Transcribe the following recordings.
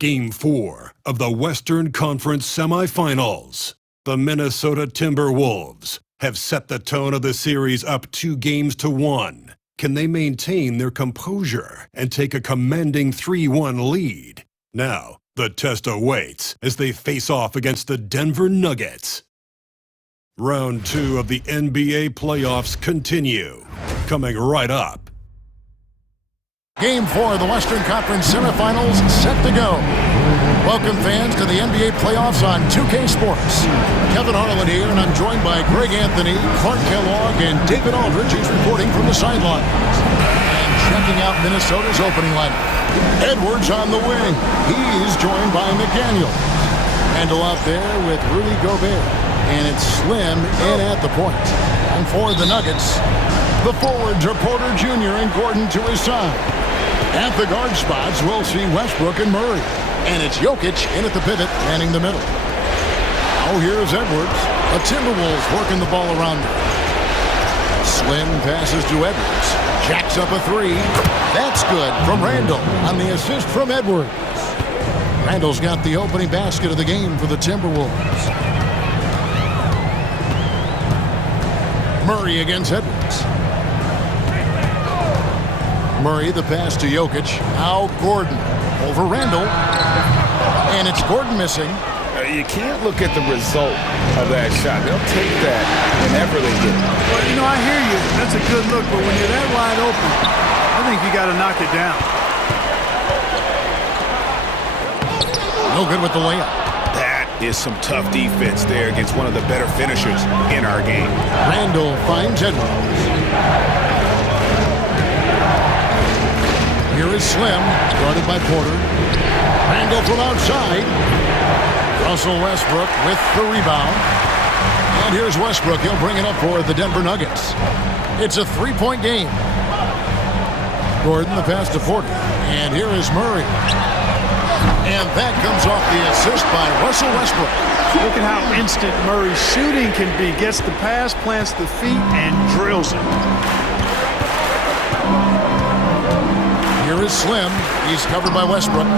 Game 4 of the Western Conference semifinals. The Minnesota Timberwolves have set the tone of the series up 2-1. Can they maintain their composure and take a commanding 3-1 lead? Now, the test awaits as they face off against the Denver Nuggets. Round 2 of the NBA playoffs continue. Coming right up. Game 4 of the Western Conference semifinals set to go. Welcome, fans, to the NBA playoffs on 2K Sports. Kevin Harlan here, and I'm joined by Greg Anthony, Clark Kellogg, and David Aldridge, who's reporting from the sidelines. And checking out Minnesota's opening lineup. Edwards on the wing. He's joined by McDaniel. Handle out there with Rudy Gobert. And it's Slim in at the point. And for the Nuggets, the forwards are Porter Jr. and Gordon to his side. At the guard spots, we'll see Westbrook and Murray. And it's Jokic in at the pivot, manning the middle. Now here's Edwards. The Timberwolves working the ball around him. Slim passes to Edwards. Jacks up a three. That's good from Randall on the assist from Edwards. Randall's got the opening basket of the game for the Timberwolves. Murray against Edwards. Murray, the pass to Jokic. Now Gordon over Randall. And it's Gordon missing. You can't look at the result of that shot. They'll take that whenever they get it. Well, you know, I hear you. That's a good look. But when you're that wide open, I think you got to knock it down. No good with the layup. That is some tough defense there against one of the better finishers in our game. Randall finds Edwards. Here is Slim, guarded by Porter. Randall from outside. Russell Westbrook with the rebound. And here's Westbrook. He'll bring it up for the Denver Nuggets. It's a three-point game. Gordon, the pass to Porter. And here is Murray. And that comes off the assist by Russell Westbrook. Look at how instant Murray's shooting can be. Gets the pass, plants the feet, and drills it. Here is Slim. He's covered by Westbrook.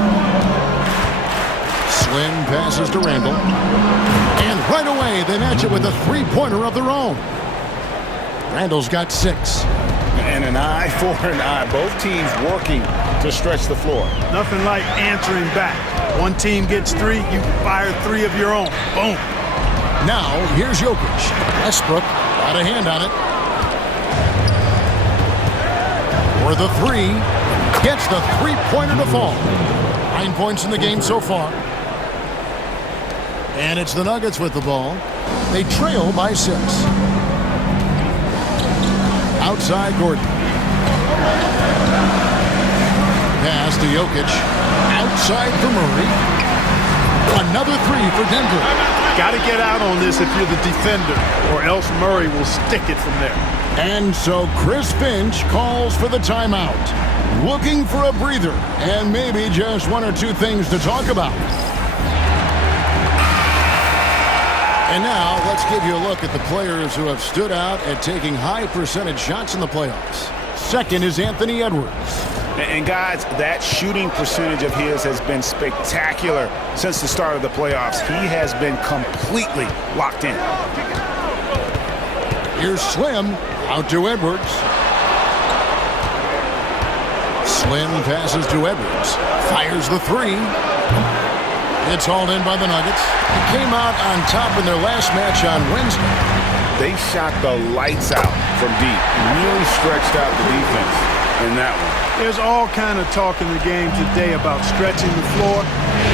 Slim passes to Randall. And right away, they match it with a three-pointer of their own. Randall's got 6. And an eye for an eye. Both teams working to stretch the floor. Nothing like answering back. One team gets 3, you fire 3 of your own. Boom. Now, here's Jokic. Westbrook got a hand on it. For the 3. Gets the three-pointer to fall. 9 points in the game so far. And it's the Nuggets with the ball. They trail by 6. Outside Gordon. Pass to Jokic. Outside for Murray. Another 3 for Denver. Got to get out on this if you're the defender, or else Murray will stick it from there. And so Chris Finch calls for the timeout. Looking for a breather and maybe just 1 or 2 things to talk about. And now let's give you a look at the players who have stood out at taking high percentage shots in the playoffs. Second is Anthony Edwards. And guys, that shooting percentage of his has been spectacular since the start of the playoffs. He has been completely locked in. Here's Slim out to Edwards. Slim passes to Edwards. Fires the 3. It's hauled in by the Nuggets. He came out on top in their last match on Wednesday. They shot the lights out from deep. Really stretched out the defense in that one. There's all kind of talk in the game today about stretching the floor,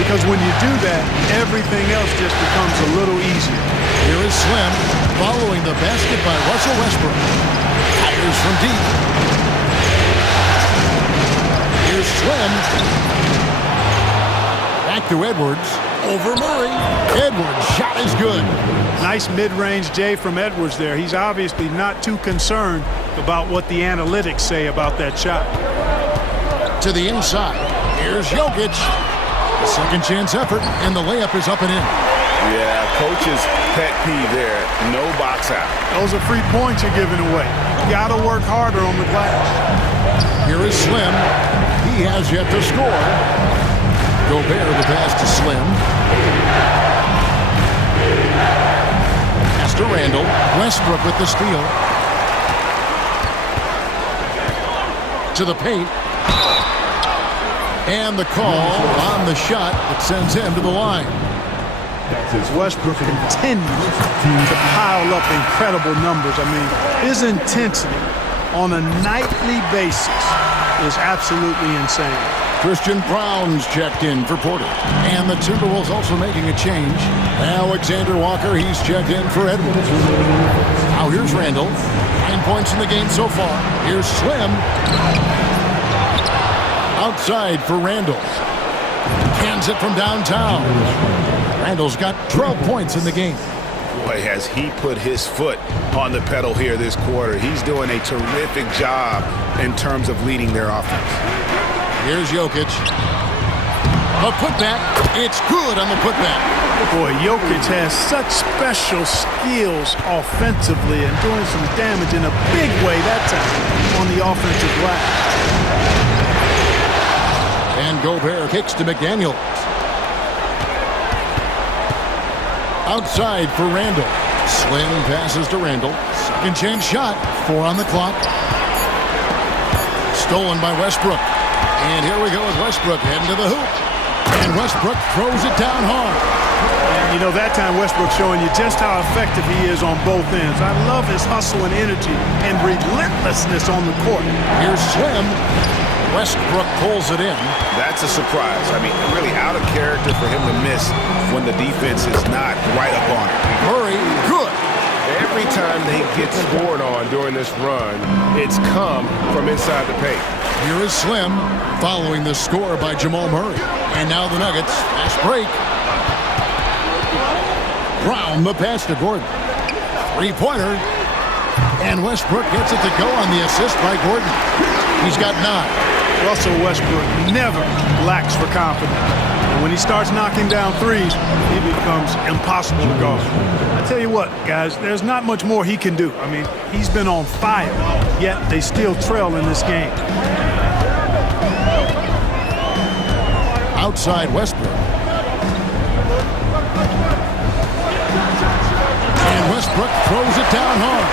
because when you do that, everything else just becomes a little easier. Here is Slim following the basket by Russell Westbrook. Fires from deep. Here's Slim. Back to Edwards. Over Murray. Edwards' shot is good. Nice mid-range J from Edwards there. He's obviously not too concerned about what the analytics say about that shot. To the inside. Here's Jokic. A second chance effort, and the layup is up and in. Yeah, coach's pet peeve there. No box out. Those are free points you're giving away. You got to work harder on the glass. Here is Slim. He has yet to score. Gobert, the pass to Slim. Pass to Randall. Westbrook with the steal. To the paint. And the call on the shot that sends him to the line. As Westbrook continues to pile up incredible numbers. I mean, his intensity on a nightly basis is absolutely insane. Christian Brown's checked in for Porter. And the Timberwolves also making a change. Alexander Walker, he's checked in for Edwards. Now here's Randall. 9 points in the game so far. Here's Slim. Outside for Randall. Cans it from downtown. Randall's got 12 points in the game. Boy, has he put his foot on the pedal here this quarter. He's doing a terrific job in terms of leading their offense. Here's Jokic. A putback. It's good on the putback. Boy, Jokic has such special skills offensively and doing some damage in a big way that time on the offensive glass. And Gobert kicks to McDaniels. Outside for Randall. Slim passes to Randall. Second chance shot. 4 on the clock. Stolen by Westbrook. And here we go with Westbrook heading to the hoop. And Westbrook throws it down hard. And you know, that time Westbrook showing you just how effective he is on both ends. I love his hustle and energy and relentlessness on the court. Here's Slim. Westbrook pulls it in. That's a surprise. I mean, really out of character for him to miss when the defense is not right up on it. Murray, good. Every time they get scored on during this run, it's come from inside the paint. Here is Slim following the score by Jamal Murray. And now the Nuggets. Fast break. Brown, the pass to Gordon. Three-pointer. And Westbrook gets it to go on the assist by Gordon. He's got 9. Russell Westbrook never lacks for confidence. And when he starts knocking down threes, he becomes impossible to guard. I tell you what, guys, there's not much more he can do. I mean, he's been on fire, yet they still trail in this game. Outside Westbrook. And Westbrook throws it down hard.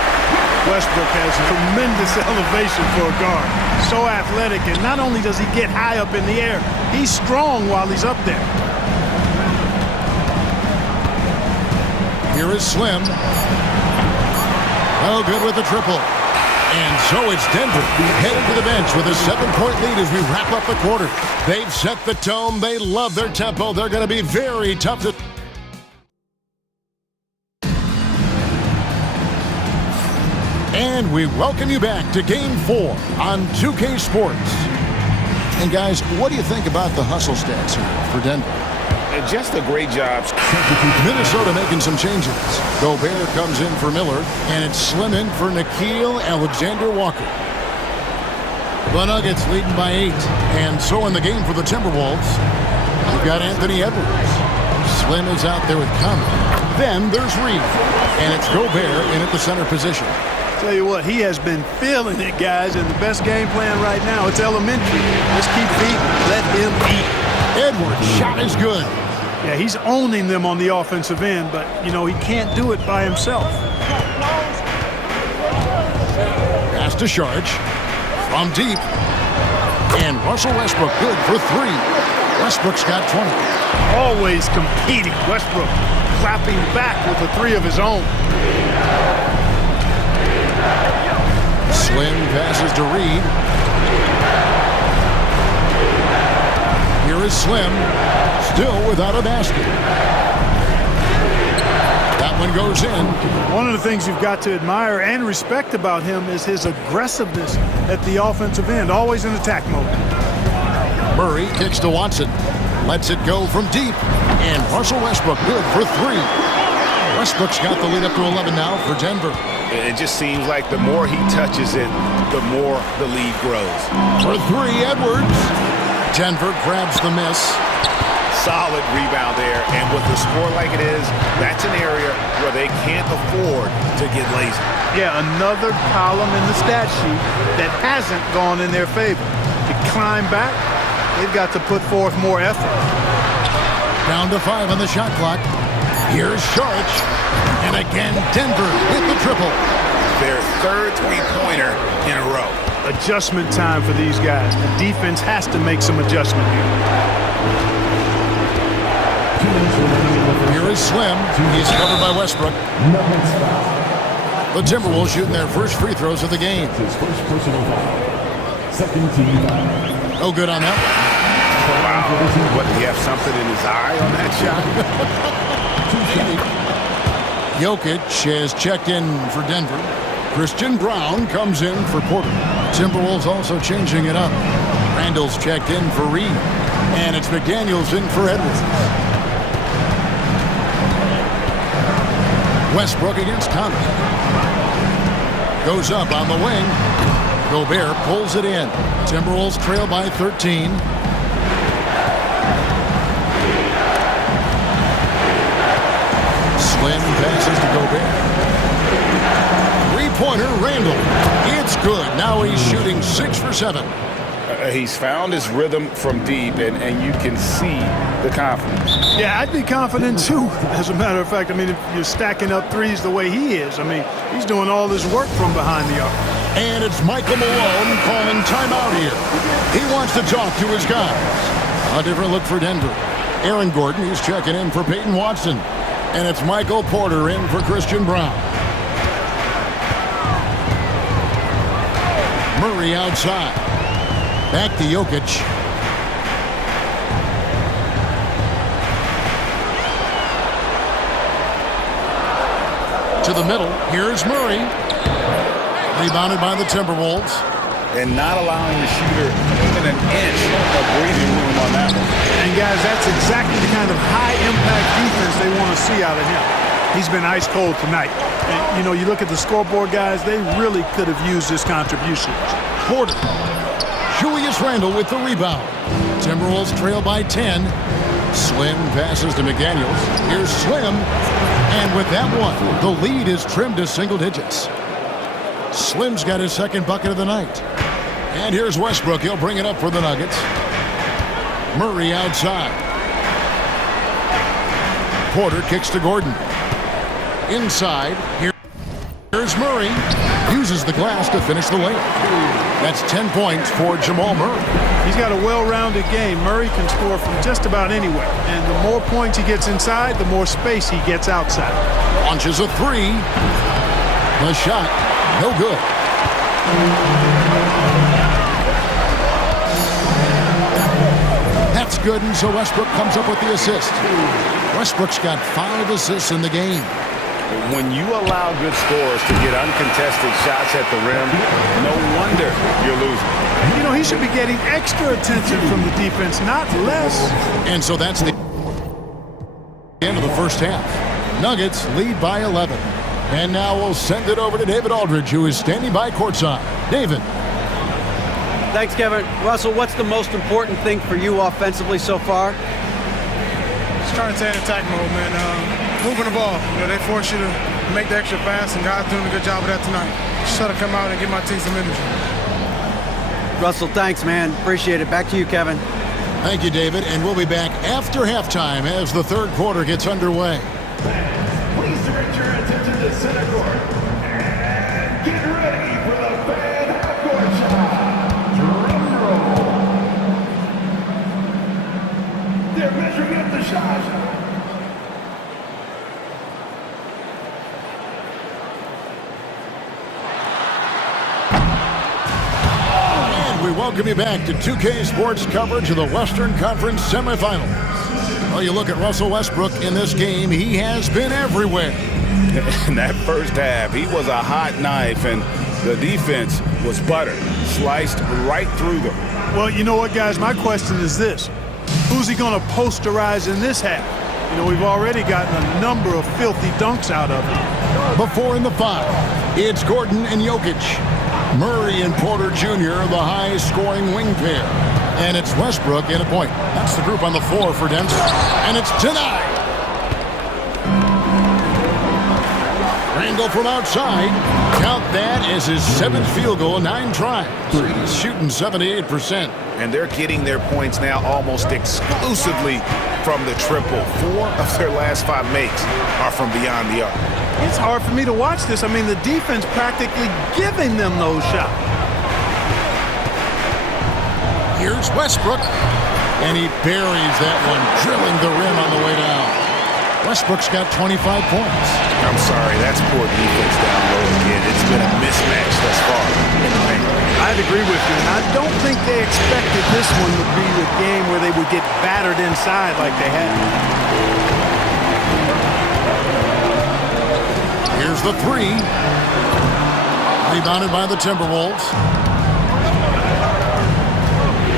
Westbrook has tremendous elevation for a guard. So athletic, and not only does he get high up in the air, he's strong while he's up there. Here is Slim. Oh, good with the triple. And so it's Denver headed to the bench with a 7-point lead as we wrap up the quarter. They've set the tone. They love their tempo. They're going to be very tough to... And we welcome you back to Game 4 on 2K Sports. And guys, what do you think about the hustle stats here for Denver? Just a great job. Minnesota making some changes. Gobert comes in for Miller, and it's Slim in for Nickeil Alexander-Walker. The Nuggets leading by 8. And so in the game for the Timberwolves, we've got Anthony Edwards. Slim is out there with Conley. Then there's Reed, and it's Gobert in at the center position. Tell you what, he has been feeling it, guys, and the best game plan right now, it's elementary. Just keep feeding, let him eat. Edwards' shot is good. Yeah, he's owning them on the offensive end, but, you know, he can't do it by himself. Pass to Sharge. From deep. And Russell Westbrook good for 3. Westbrook's got 20. Always competing. Westbrook clapping back with a 3 of his own. Slim passes to Reed. Here is Slim, still without a basket. That one goes in. One of the things you've got to admire and respect about him is his aggressiveness at the offensive end, always in attack mode. Murray kicks to Watson. Lets it go from deep. And Russell Westbrook good for 3. Westbrook's got the lead up to 11 now for Denver. It just seems like the more he touches it, the more the lead grows. For 3, Edwards. Denver grabs the miss. Solid rebound there, and with the score like it is, that's an area where they can't afford to get lazy. Yeah, another column in the stat sheet that hasn't gone in their favor. To climb back, they've got to put forth more effort. Down to 5 on the shot clock. Here's Sharch. And again, Denver with the triple. Their third three-pointer in a row. Adjustment time for these guys. The defense has to make some adjustment here. Here is Slim. He's covered by Westbrook. The Timberwolves shooting their first free throws of the game. His first personal foul. Second team foul. No good on that. Wow. What, did he have something in his eye on that shot? Jokic has checked in for Denver. Christian Brown comes in for Porter. Timberwolves also changing it up. Randall's checked in for Reed. And it's McDaniels in for Edwards. Westbrook against Conley. Goes up on the wing. Gobert pulls it in. Timberwolves trail by 13. Slim passes to Gobert. Three-pointer, Randall. It's good. Now he's shooting 6 for 7. He's found his rhythm from deep, and you can see the confidence. Yeah, I'd be confident too. As a matter of fact, I mean, if you're stacking up threes the way he is, I mean, he's doing all this work from behind the arc. And it's Michael Malone calling timeout here. He wants to talk to his guys. A different look for Denver. Aaron Gordon, he's checking in for Peyton Watson. And it's Michael Porter in for Christian Brown. Murray outside. Back to Jokic. To the middle. Here's Murray. Rebounded by the Timberwolves. And not allowing the shooter even an inch of breathing room on that one. And guys, that's exactly the kind of high-impact defense they want to see out of him. He's been ice cold tonight. And, you know, you look at the scoreboard, guys, they really could have used his contributions. Porter. Julius Randle with the rebound. Timberwolves trail by 10. Slim passes to McDaniels. Here's Slim. And with that one, the lead is trimmed to single digits. Slim's got his second bucket of the night. And here's Westbrook. He'll bring it up for the Nuggets. Murray outside. Porter kicks to Gordon. Inside. Here's Murray. Uses the glass to finish the layup. That's 10 points for Jamal Murray. He's got a well-rounded game. Murray can score from just about anywhere. And the more points he gets inside, the more space he gets outside. Launches a three. The shot, no good. That's good, and so Westbrook comes up with the assist. Westbrook's got 5 assists in the game. When you allow good scorers to get uncontested shots at the rim, no wonder you're losing. You know, he should be getting extra attention from the defense, not less. And so that's the end of the first half. Nuggets lead by 11. And now we'll send it over to David Aldridge, who is standing by courtside. David. Thanks, Kevin. Russell, what's the most important thing for you offensively so far? Just trying to stay in attack mode, man. Moving the ball. You know, they force you to make the extra pass, and God's doing a good job of that tonight. Just try to come out and give my team some energy. Russell, thanks, man. Appreciate it. Back to you, Kevin. Thank you, David. And we'll be back after halftime as the third quarter gets underway. Please direct your attention to center court. And get ready for the fan half-court shot. Drum roll. They're measuring up the shot. We welcome you back to 2K Sports coverage of the Western Conference semifinals. Well, you look at Russell Westbrook in this game, he has been everywhere. In that first half, he was a hot knife, and the defense was butter, sliced right through them. Well, you know what, guys? My question is this. Who's he going to posterize in this half? You know, we've already gotten a number of filthy dunks out of him. Before in the 5, it's Gordon and Jokic. Murray and Porter Jr., the high-scoring wing pair. And it's Westbrook in a point. That's the group on the floor for Denver. And it's denied. Randall from outside. Count that as his 7th field goal in 9 tries. He's shooting 78%. And they're getting their points now almost exclusively from the triple. 4 of their last 5 makes are from beyond the arc. It's hard for me to watch this. I mean, the defense practically giving them those shots. Here's Westbrook. And he buries that one, drilling the rim on the way down. Westbrook's got 25 points. I'm sorry, that's poor defense down low again. It's been a mismatch thus far in the paint. I'd agree with you, and I don't think they expected this one to be the game where they would get battered inside like they had. Here's the 3. Rebounded by the Timberwolves.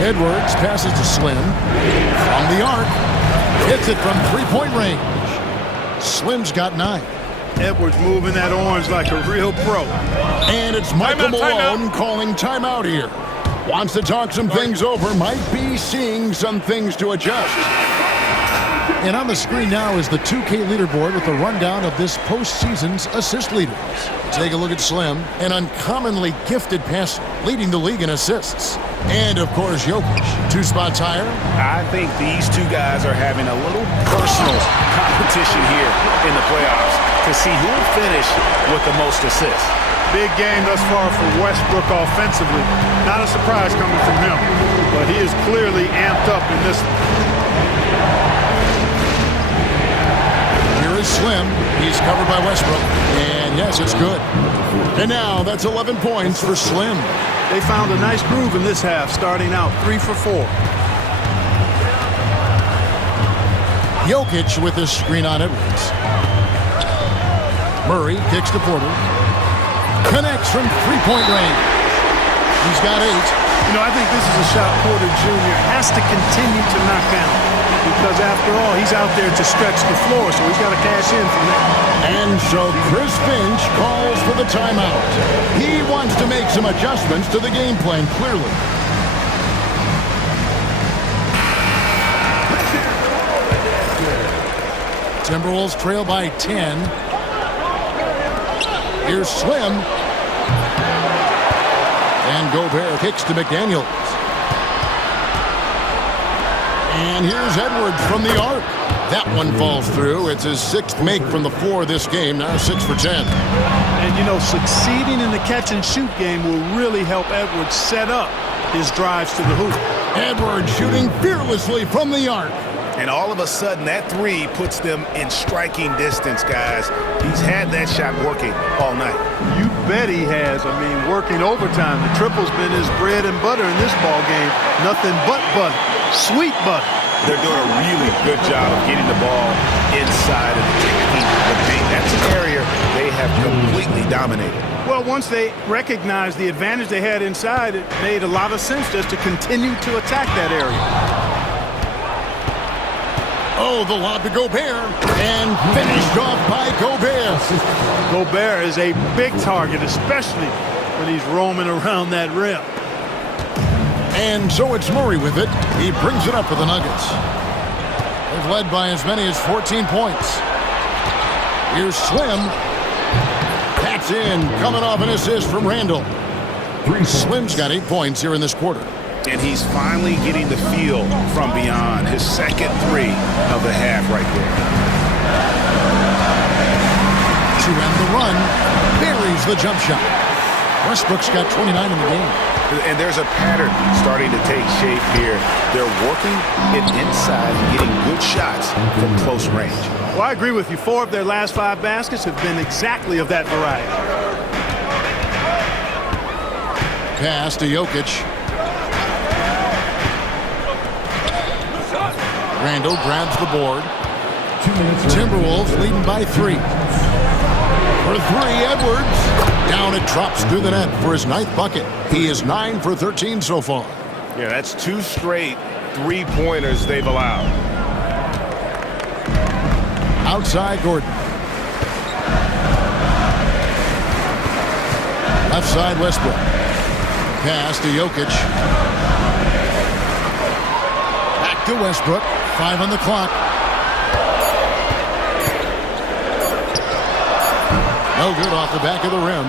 Edwards passes to Slim. From the arc. Hits it from 3-point range. Slim's got 9. Edwards moving that orange like a real pro. And it's Michael Malone calling timeout here. Wants to talk some things over. Might be seeing some things to adjust. And on the screen now is the 2K leaderboard with a rundown of this postseason's assist leaders. Take a look at Slim, an uncommonly gifted passer, leading the league in assists. And, of course, Jokic, 2 spots higher. I think these 2 guys are having a little personal competition here in the playoffs to see who will finish with the most assists. Big game thus far for Westbrook offensively. Not a surprise coming from him, but he is clearly amped up in this one. Here is Slim. He's covered by Westbrook. And, yes, it's good. And now that's 11 points for Slim. They found a nice groove in this half, starting out 3 for 4. Jokic with his screen on Edwards. Murray kicks to Porter. Connects from 3-point range. He's got 8. You know, I think this is a shot Porter Jr. has to continue to knock down because, after all, he's out there to stretch the floor, so he's got to cash in from that. And so Chris Finch calls for the timeout. He wants to make some adjustments to the game plan, clearly. Timberwolves trail by 10. Here's Slim. And Gobert kicks to McDaniels. And here's Edwards from the arc. That one falls through. It's his 6th make from the floor this game, now 6 for 10. And, you know, succeeding in the catch-and-shoot game will really help Edwards set up his drives to the hoop. Edwards shooting fearlessly from the arc. And all of a sudden, that 3 puts them in striking distance, guys. He's had that shot working all night. You bet he has. I mean, working overtime. The triple's been his bread and butter in this ball game. Nothing but butter. Sweet butter. They're doing a really good job of getting the ball inside and attacking the paint. That's an area they have completely dominated. Well, once they recognized the advantage they had inside, it made a lot of sense just to continue to attack that area. Oh, the lob to Gobert, and finished off by Gobert. Gobert is a big target, especially when he's roaming around that rim. And so it's Murray with it. He brings it up for the Nuggets. They've led by as many as 14 points. Here's Slim. That's in, coming off an assist from Randall. Slim's got 8 points here in this quarter. And he's finally getting the feel from beyond. His second 3 of the half right there. To end the run, buries the jump shot. Westbrook's got 29 in the game. And there's a pattern starting to take shape here. They're working it inside and getting good shots from close range. Well, I agree with you. 4 of their last 5 baskets have been exactly of that variety. Pass to Jokic. Randall grabs the board. Timberwolves leading by 3. For 3, Edwards. Down it drops through the net for his 9th bucket. He is 9 for 13 so far. Yeah, that's 2 straight 3-pointers they've allowed. Outside Gordon. Left side Westbrook. Pass to Jokic. Back to Westbrook. 5 on the clock. No good off the back of the rim.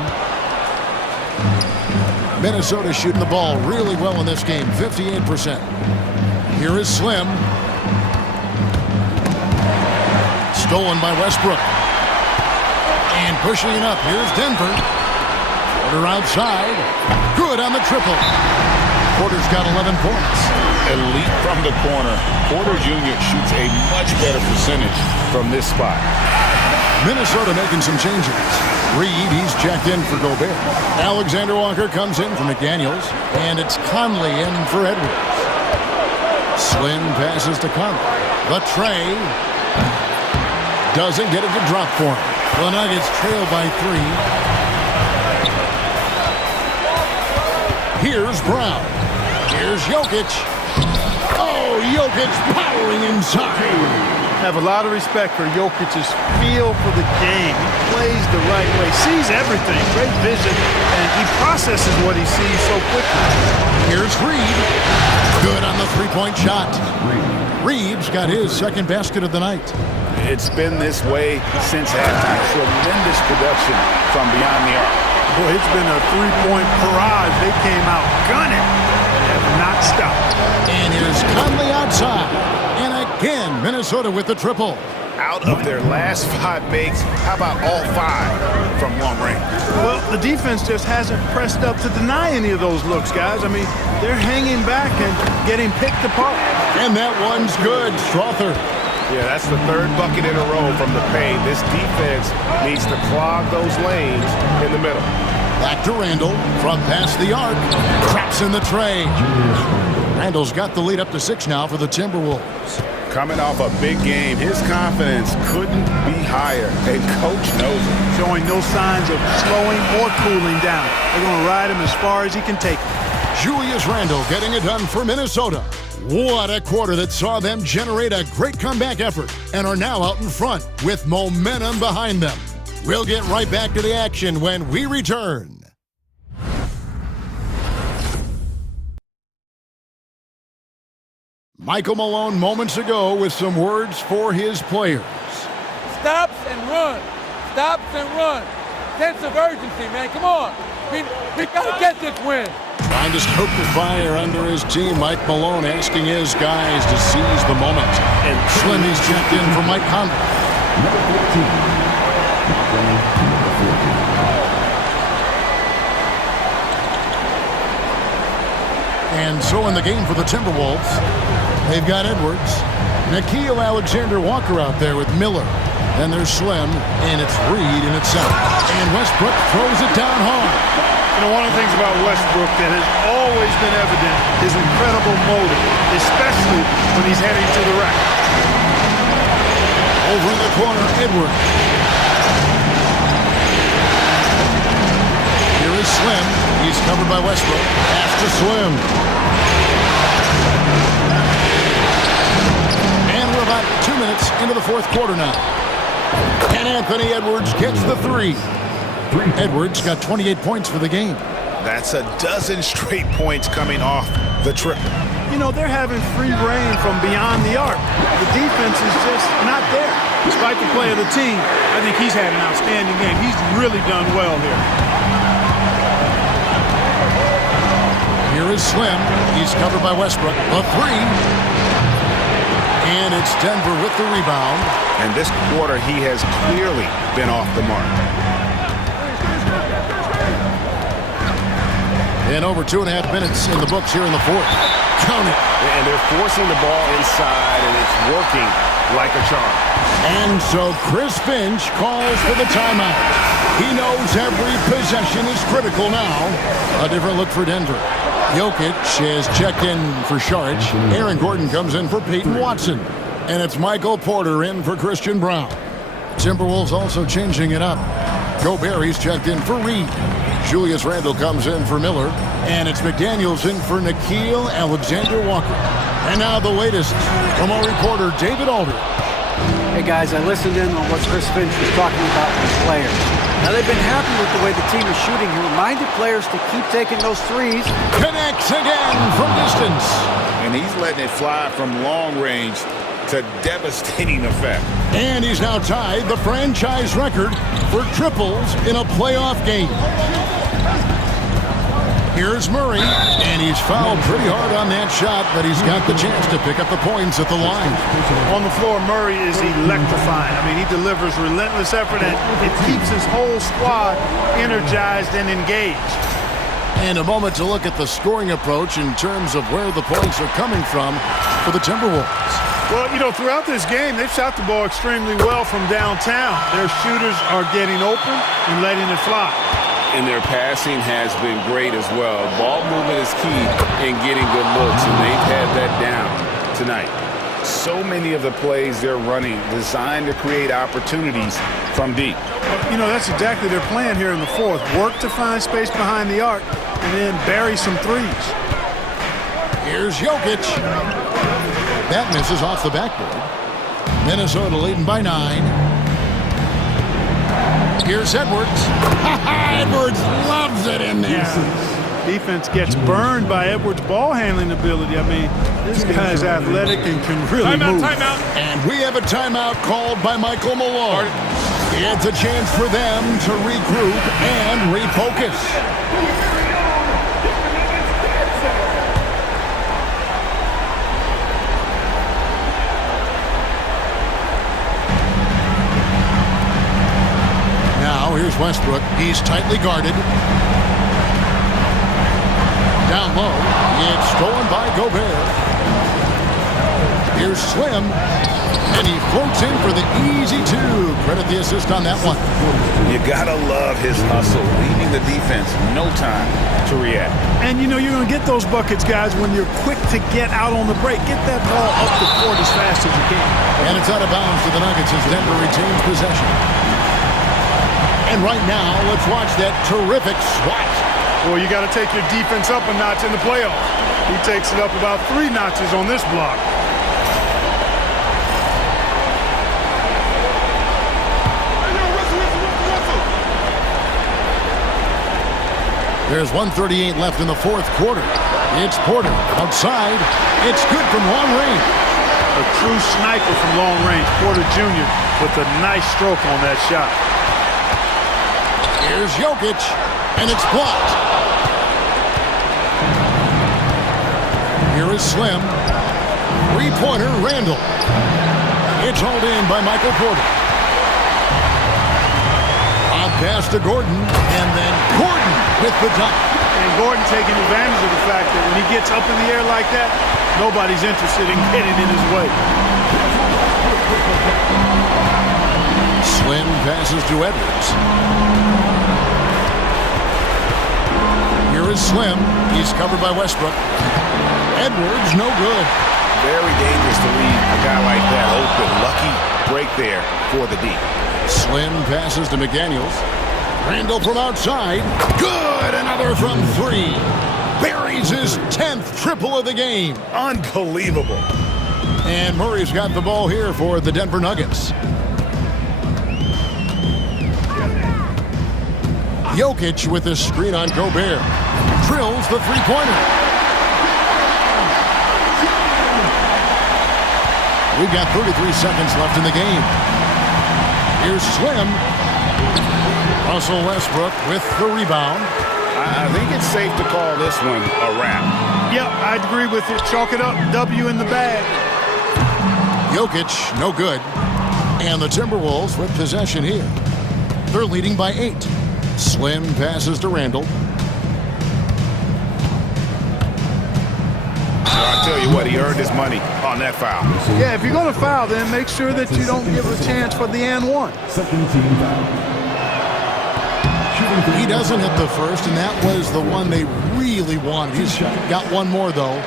Minnesota shooting the ball really well in this game, 58%. Here is Slim. Stolen by Westbrook. And pushing it up. Here's Denver. Porter outside. Good on the triple. Porter's got 11 points. Elite from the corner. Porter Jr. shoots a much better percentage from this spot. Minnesota making some changes. Reed, he's checked in for Gobert. Alexander Walker comes in for McDaniels. And it's Conley in for Edwards. Slim passes to Conley. The tray. Doesn't get it to drop for him. The Nuggets trail by 3. Here's Brown. Here's Jokic. Oh, Jokic powering inside. Have a lot of respect for Jokic's feel for the game. He plays the right way, sees everything, great vision, and he processes what he sees so quickly. Here's Reed. Good on the three-point shot. Reed's got his second basket of the night. It's been this way since halftime. Tremendous production from beyond the arc. Boy, it's been a three-point barrage. They came out gunning and have not stopped. And here's Conley outside. And again, Minnesota with the triple. Out of their last 5 makes, how about all 5 from long range? Well, the defense just hasn't pressed up to deny any of those looks, guys. I mean, they're hanging back and getting picked apart. And that one's good. Strother. Yeah, that's the 3rd bucket in a row from the paint. This defense needs to clog those lanes in the middle. Back to Randall from past the arc. Traps in the tray. Randall's got the lead up to 6 now for the Timberwolves. Coming off a big game, his confidence couldn't be higher, and Coach knows it. Showing no signs of slowing or cooling down. They're going to ride him as far as he can take him. Julius Randle getting it done for Minnesota. What a quarter that saw them generate a great comeback effort and are now out in front with momentum behind them. We'll get right back to the action when we return. Michael Malone moments ago with some words for his players. Stops and run. Stops and run. Sense of urgency, man. Come on. We got to get this win. Trying to stoke the fire under his team. Mike Malone asking his guys to seize the moment. And Slimmy's checked in for Mike Conley. Number 14. And so in the game for the Timberwolves, they've got Edwards. Nickeil Alexander-Walker out there with Miller. Then there's Slim, and it's Reed in its center. And Westbrook throws it down hard. You know, one of the things about Westbrook that has always been evident is incredible motive, especially when he's heading to the rack. Over in the corner, Edwards. Here is Slim. He's covered by Westbrook. Pass to Slim. And we're about 2 minutes into the 4th quarter now. And Anthony Edwards gets the 3. Edwards got 28 points for the game. That's a dozen straight points coming off the triple. You know, they're having free reign from beyond the arc. The defense is just not there. Despite the play of the team, I think he's had an outstanding game. He's really done well here. Here is Slim. He's covered by Westbrook. A 3. And it's Denver with the rebound. And this quarter, he has clearly been off the mark. And over 2.5 minutes in the books here in the 4th. Count it. And they're forcing the ball inside, and it's working like a charm. And so Chris Finch calls for the timeout. He knows every possession is critical now. A different look for Denver. Jokic has checked in for Saric. Aaron Gordon comes in for Peyton Watson. And it's Michael Porter in for Christian Brown. Timberwolves also changing it up. Gobert, he's checked in for Reed. Julius Randle comes in for Miller. And it's McDaniels in for Nickeil Alexander-Walker. And now the latest from our reporter, David Alder. Hey, guys, I listened in on what Chris Finch was talking about with the players. Now, they've been happy with the way the team is shooting. He reminded players to keep taking those threes. Connects again from distance. And he's letting it fly from long range. to devastating effect. And he's now tied the franchise record for triples in a playoff game. Here's Murray, and he's fouled pretty hard on that shot, but he's got the chance to pick up the points at the line. On the floor, Murray is electrifying. I mean, he delivers relentless effort, and it keeps his whole squad energized and engaged. And a moment to look at the scoring approach in terms of where the points are coming from for the Timberwolves. Well, you know, throughout this game, they've shot the ball extremely well from downtown. Their shooters are getting open and letting it fly. And their passing has been great as well. Ball movement is key in getting good looks, and they've had that down tonight. So many of the plays they're running designed to create opportunities from deep. You know, that's exactly their plan here in the fourth. Work to find space behind the arc and then bury some threes. Here's Jokic. That misses off the backboard. Minnesota leading by 9. Here's Edwards. Edwards loves it in there. Defense gets burned by Edwards' ball handling ability. I mean, this guy's athletic and can really move. Timeout. And we have a timeout called by Michael Malone. It's a chance for them to regroup and refocus. Here's Westbrook. He's tightly guarded. Down low. It's stolen by Gobert. Here's Slim. And he floats in for the easy two. Credit the assist on that one. You gotta love his hustle, leaving the defense no time to react. And you know you're going to get those buckets, guys, when you're quick to get out on the break. Get that ball up the court as fast as you can. And it's out of bounds to the Nuggets as Denver retains possession. And right now, let's watch that terrific swat. Well, you got to take your defense up a notch in the playoffs. He takes it up about 3 notches on this block. There's 1:38 left in the fourth quarter. It's Porter outside. It's good from long range. A true sniper from long range. Porter Jr. with a nice stroke on that shot. Here's Jokic, and it's blocked. Here is Slim. Three-pointer, Randall. It's hauled in by Michael Porter. On pass to Gordon, and then Gordon with the dunk. And Gordon taking advantage of the fact that when he gets up in the air like that, nobody's interested in getting in his way. Slim passes to Edwards. Here is Slim. He's covered by Westbrook. Edwards, no good. Very dangerous to leave a guy like that open. Lucky break there for the D. Slim passes to McDaniels. Randall from outside. Good! Another from 3. Buries his 10th triple of the game. Unbelievable. And Murray's got the ball here for the Denver Nuggets. Jokic with the screen on Gobert. Drills the three-pointer. We've got 33 seconds left in the game. Here's Slim. Russell Westbrook with the rebound. I think it's safe to call this one a wrap. Yep, I'd agree with it. Chalk it up. W in the bag. Jokic, no good. And the Timberwolves with possession here. They're leading by 8. Slim passes to Randall. I'll tell you what, he earned his money on that foul. Yeah, if you're going to foul, then make sure that you don't give a chance for the and one. Second team foul. He doesn't hit the first, and that was the one they really wanted. He's got one more, though.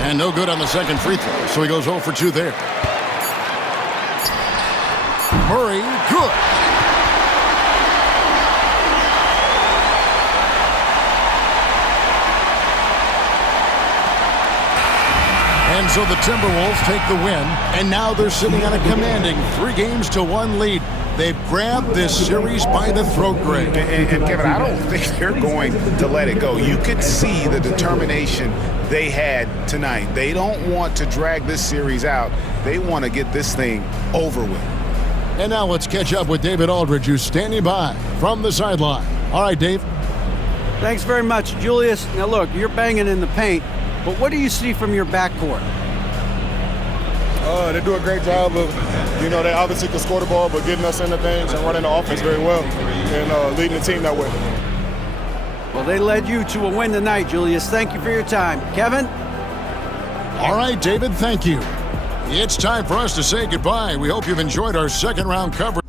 And no good on the second free throw, so he goes 0 for 2 there. Murray, good. And so the Timberwolves take the win, and now they're sitting on a commanding 3-1 lead. They've grabbed this series by the throat, Greg. And Kevin, I don't think they're going to let it go. You could see the determination they had tonight. They don't want to drag this series out. They want to get this thing over with. And now let's catch up with David Aldridge, who's standing by from the sideline. All right, Dave. Thanks very much, Julius. Now look, you're banging in the paint, but what do you see from your backcourt? They do a great job of, they obviously can score the ball, but getting us into things and running the offense very well and leading the team that way. Well, they led you to a win tonight, Julius. Thank you for your time. Kevin? All right, David, thank you. It's time for us to say goodbye. We hope you've enjoyed our second round coverage.